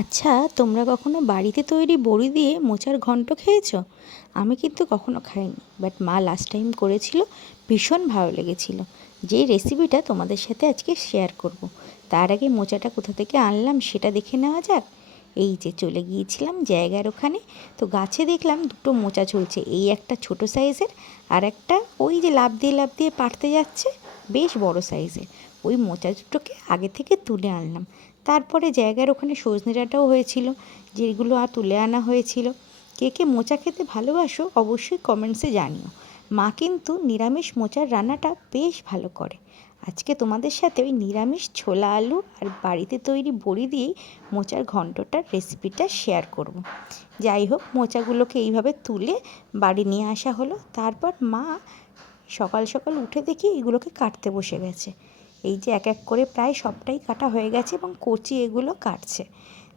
আচ্ছা তোমরা কখনো বাড়িতে তৈরি বড়ি দিয়ে মোচার ঘন্ট খেয়েছো? আমি কিন্তু কখনো খাইনি বাট মা লাস্ট টাইম করেছিল, ভীষণ ভালো লেগেছিল। যে রেসিপিটা তোমাদের সাথে আজকে শেয়ার করব। তার আগে মোচাটা কোথা থেকে আনলাম সেটা দেখে নেওয়া যাক। এই যে চলে গিয়েছিলাম জায়গার ওখানে, তো গাছে দেখলাম দুটো মোচা চলছে এই একটা ছোট সাইজের আর একটা ওই যে লাভ দিয়ে লাভ দিয়ে পারতে যাচ্ছে, বেশ বড় সাইজের ওই মোচা দুটোকে আগে থেকে তুলে আনলাম। তারপরে জায়গার ওখানে সজনে ডাঁটাও হয়েছিল, যেগুলো আর তুলে আনা হয়েছিল। কে কে মোচা খেতে ভালোবাসো অবশ্যই কমেন্টসে জানিও। মা কিন্তু নিরামিষ মোচার রান্নাটা বেশ ভালো করে। আজকে তোমাদের সাথে ওই নিরামিষ ছোলা আলু আর বাড়িতে তৈরি বড়ি দিয়েই মোচার ঘন্টটার রেসিপিটা শেয়ার করব। যাই হোক, মোচাগুলোকে এইভাবে তুলে বাড়ি নিয়ে আসা হলো। তারপর মা সকাল সকাল উঠে দেখি এগুলোকে কাটতে বসে গেছে। এই যে এক এক করে প্রায় সবটাই কাটা হয়ে গেছে এবং কচি এগুলো কাটছে।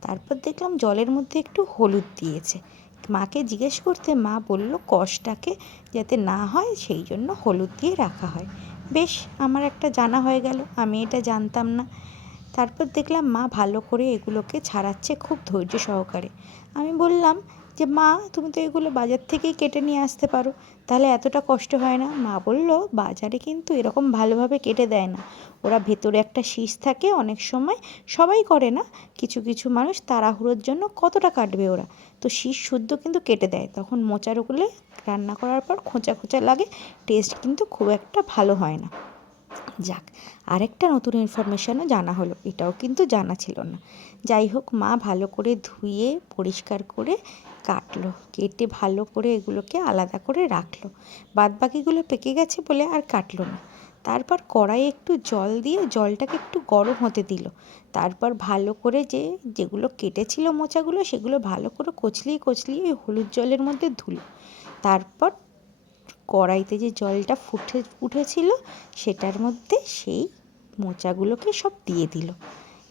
তারপর দেখলাম জলের মধ্যে একটু হলুদ দিয়েছে। মাকে জিজ্ঞেস করতে মা বলল, কষটাকে যাতে না হয় সেই জন্য হলুদ দিয়ে রাখা হয়। বেশ, আমার একটা জানা হয়ে গেল, আমি এটা জানতাম না। তারপর দেখলাম মা ভালো করে এগুলোকে ছাড়াচ্ছে খুব ধৈর্য সহকারে। আমি বললাম যে, মা, তুমি তো এগুলো বাজার থেকেই কেটে নিয়ে আসতে পারো। তাহলে এতটা কষ্ট হয় না? মা বলল, বাজারে কিন্তু এরকম ভালোভাবে কেটে দেয় না। ওরা ভেতরে একটা শীষ থাকে, অনেক সময় সবাই করে না। কিছু কিছু মানুষ তাড়াহুড়োর জন্য কতটা কাটবে ওরা? তো শীষ শুদ্ধ কিন্তু কেটে দেয়। তখন মোচার ওগুলো রান্না করার পর খোঁচা খোঁচা লাগে। টেস্ট কিন্তু খুব একটা ভালো হয় না। যাক, আরেকটা নতুন ইনফরমেশানও জানা হলো, এটাও কিন্তু জানা ছিল না। যাই হোক, মা ভালো করে ধুয়ে, পরিষ্কার করে কাটলো, কেটে ভালো করে এগুলোকে আলাদা করে রাখল। বাদ বাকিগুলো পেকে গেছে বলে আর কাটলো না। তারপর কড়াইয়ে একটু জল দিয়ে জলটাকে একটু গরম হতে দিল। তারপর ভালো করে যে, যেগুলো কেটেছিল মোচাগুলো, সেগুলো ভালো করে কচলিয়ে কচলিয়ে হলুদ জলের মধ্যে ধুলো। তারপর কড়াইতে যে জলটা ফুটে, উঠেছিল, সেটার মধ্যে সেই মোচাগুলোকে সব দিয়ে দিল।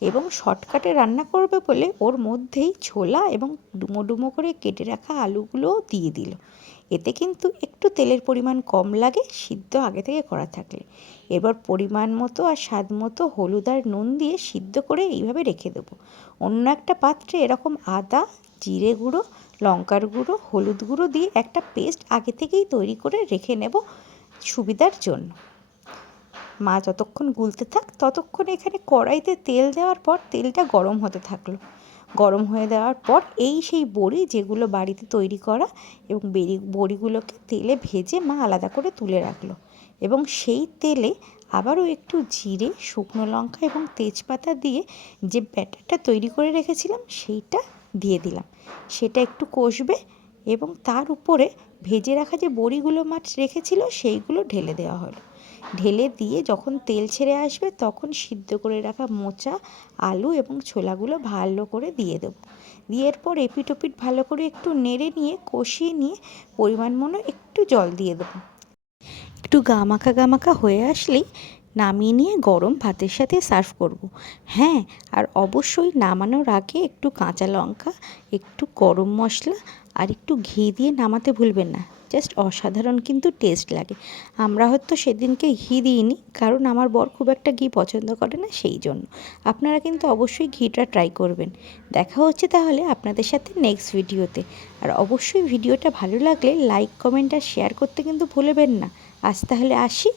এবং শর্টকাটে রান্না করবে বলে ওর মধ্যেই ছোলা এবং ডুমো ডুমো করে কেটে রাখা আলুগুলোও দিয়ে দিল। এতে কিন্তু একটু তেলের পরিমাণ কম লাগে, সিদ্ধ আগে থেকে করা থাকলে। এবার পরিমাণ মতো আর স্বাদ মতো হলুদ আর নুন দিয়ে সিদ্ধ করে এইভাবে রেখে দেবো। অন্য একটা পাত্রে এরকম আদা জিরে গুঁড়ো, লঙ্কার গুঁড়ো, হলুদ গুঁড়ো দিয়ে একটা পেস্ট আগে থেকেই তৈরি করে রেখে নেব সুবিধার জন্য। মা যতক্ষণ গুলতে থাক ততক্ষণ এখানে কড়াইতে তেল দেওয়ার পর তেলটা গরম হতে থাকল। গরম হয়ে দেওয়ার পর এই সেই বড়ি যেগুলো বাড়িতে তৈরি করা এবং বেরি, বড়িগুলোকে তেলে ভেজে মা আলাদা করে তুলে রাখল এবং সেই তেলে আবারও একটু জিরে, শুকনো লঙ্কা এবং তেজপাতা দিয়ে যে ব্যাটারটা তৈরি করে রেখেছিলাম সেইটা দিয়ে দিলাম। সেটা একটু কষবে এবং তার উপরে ভেজে রাখা যে বড়িগুলো মাছ রেখেছিল সেইগুলো ঢেলে দেওয়া হলো। ঢেলে দিয়ে যখন তেল ছেড়ে আসবে তখন সিদ্ধ করে রাখা মোচা, আলু এবং ছোলাগুলো ভালো করে দিয়ে দেবো। দিয়ে এরপর এপিট ওপিট ভালো করে একটু নেড়ে নিয়ে, কষিয়ে নিয়ে পরিমাণ মতো একটু জল দিয়ে দেবো। একটু গামাখা গামাখা হয়ে আসলেই নামিয়ে নিয়ে গরম ভাতের সাথে সার্ভ করব। হ্যাঁ আর অবশ্যই নামানোর আগে একটু কাঁচা লঙ্কা, একটু গরম মশলা আর একটু ঘি দিয়ে নামাতে ভুলবেন না। জাস্ট অসাধারণ কিন্তু টেস্ট লাগে। আমরা হয়তো সেদিনকে ঘি দিইনি, কারণ আমার বর খুব একটা ঘি পছন্দ করে না সেই জন্য। আপনারা কিন্তু অবশ্যই ঘিটা ট্রাই করবেন। দেখা হচ্ছে তাহলে আপনাদের সাথে নেক্সট ভিডিওতে। আর অবশ্যই ভিডিওটা ভালো লাগলে লাইক, কমেন্ট আর শেয়ার করতে কিন্তু ভুলবেন না। আজ তাহলে আসি।